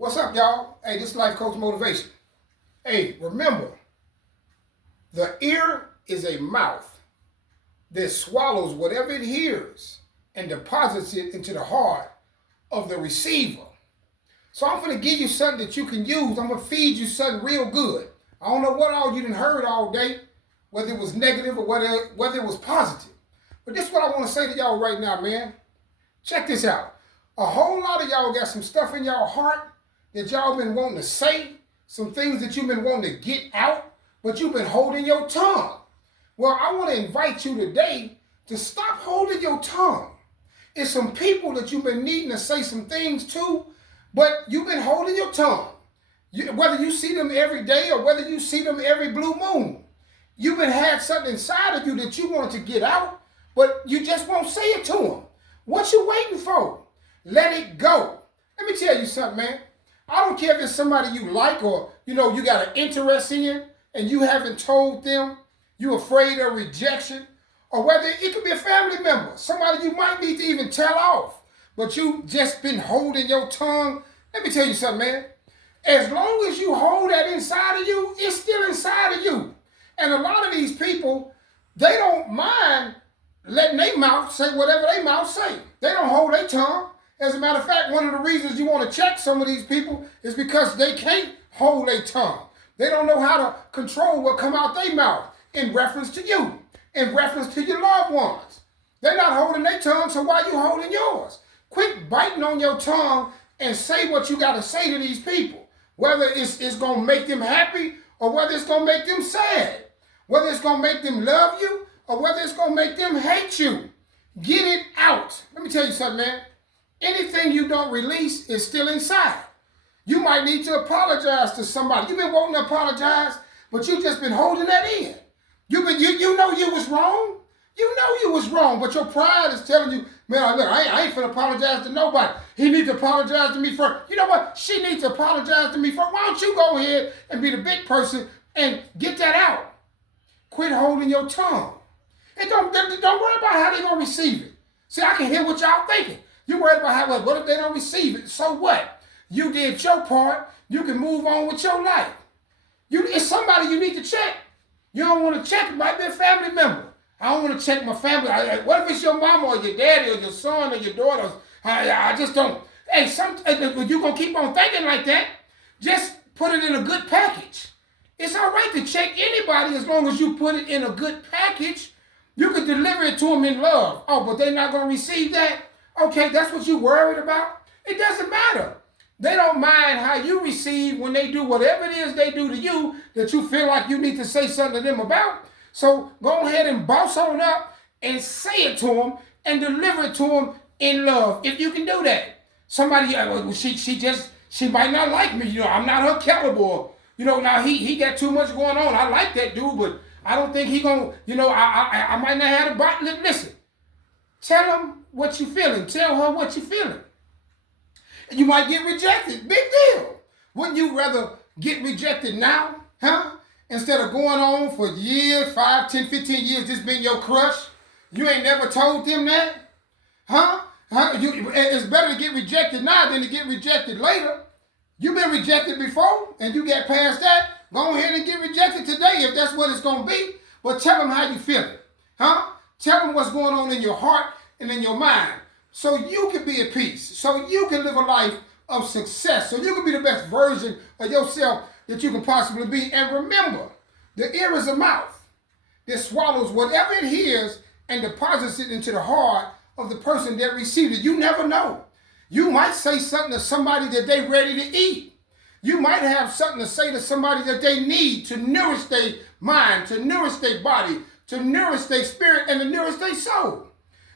What's up, y'all? Hey, this is Life Coach Motivation. Hey, remember, the ear is a mouth that swallows whatever it hears and deposits it into the heart of the receiver. So I'm going to give you something that you can use. I'm going to feed you something real good. I don't know what all you done heard all day, whether it was negative or whether it was positive. But this is what I want to say to y'all right now, man. Check this out. A whole lot of y'all got some stuff in y'all heart that y'all been wanting to say, some things that you've been wanting to get out, but you've been holding your tongue. Well, I want to invite you today to stop holding your tongue. It's some people that you've been needing to say some things to, but you've been holding your tongue. Whether you see them every day or whether you see them every blue moon, you've been had something inside of you that you wanted to get out, but you just won't say it to them. What you waiting for? Let it go. Let me tell you something, man. I don't care if it's somebody you like or, you got an interest in and you haven't told them, you're afraid of rejection, or whether it could be a family member, somebody you might need to even tell off, but you just been holding your tongue. Let me tell you something, man. As long as you hold that inside of you, it's still inside of you. And a lot of these people, they don't mind letting their mouth say whatever their mouth say. They don't hold their tongue. As a matter of fact, one of the reasons you want to check some of these people is because they can't hold their tongue. They don't know how to control what come out their mouth in reference to you, in reference to your loved ones. They're not holding their tongue, so why you holding yours? Quit biting on your tongue and say what you got to say to these people, whether it's going to make them happy or whether it's going to make them sad, whether it's going to make them love you or whether it's going to make them hate you. Get it out. Let me tell you something, man. Anything you don't release is still inside. You might need to apologize to somebody. You've been wanting to apologize, but you've just been holding that in. You know you was wrong. You know you was wrong, but your pride is telling you, man, look, I ain't finna apologize to nobody. He needs to apologize to me first. You know what? She needs to apologize to me first. Why don't you go ahead and be the big person and get that out? Quit holding your tongue. And don't worry about how they're going to receive it. See, I can hear what y'all thinking. You worried about how, what if they don't receive it? So what? You did your part. You can move on with your life. It's somebody you need to check. You don't want to check. It might be a family member. I don't want to check my family. What if it's your mama or your daddy or your son or your daughter? I just don't. Hey, you're going to keep on thinking like that. Just put it in a good package. It's all right to check anybody as long as you put it in a good package. You can deliver it to them in love. Oh, but they're not going to receive that? Okay, that's what you're worried about? It doesn't matter. They don't mind how you receive when they do whatever it is they do to you that you feel like you need to say something to them about. So go ahead and boss on up and say it to them and deliver it to them in love, if you can do that. Somebody, she might not like me. I'm not her caliber. Now he got too much going on. I like that dude, but I don't think he gonna, I might not have the bottom. Listen, tell him what you feeling. Tell her what you feeling. And you might get rejected. Big deal. Wouldn't you rather get rejected now, huh? Instead of going on for years, 5, 10, 15 years, this been your crush? You ain't never told them that? Huh? It's better to get rejected now than to get rejected later. You've been rejected before and you get past that. Go ahead and get rejected today if that's what it's going to be. But tell them how you feeling. Huh? Tell them what's going on in your heart and in your mind so you can be at peace, so you can live a life of success, so you can be the best version of yourself that you can possibly be. And remember, the ear is a mouth that swallows whatever it hears and deposits it into the heart of the person that received it. You never know. You might say something to somebody that they ready to eat. You might have something to say to somebody that they need to nourish their mind, to nourish their body, to nourish their spirit, and to nourish their soul.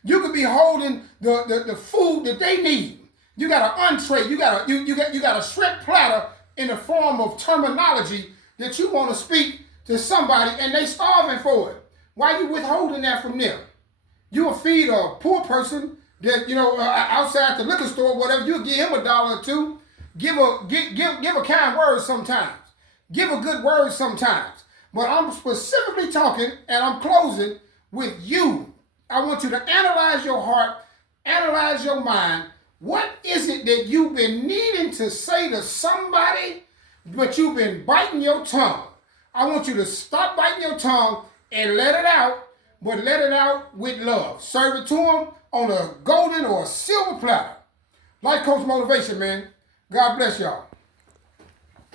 You could be holding the food that they need. You got an entree. You got a shrimp platter in the form of terminology that you want to speak to somebody, and they starving for it. Why you withholding that from them? You will feed a poor person that outside the liquor store, whatever. You give him $1 or $2. Give a kind word sometimes. Give a good word sometimes. But I'm specifically talking, and I'm closing with you. I want you to analyze your heart, analyze your mind. What is it that you've been needing to say to somebody, but you've been biting your tongue? I want you to stop biting your tongue and let it out, but let it out with love. Serve it to them on a golden or a silver platter. Life Coach Motivation, man. God bless y'all.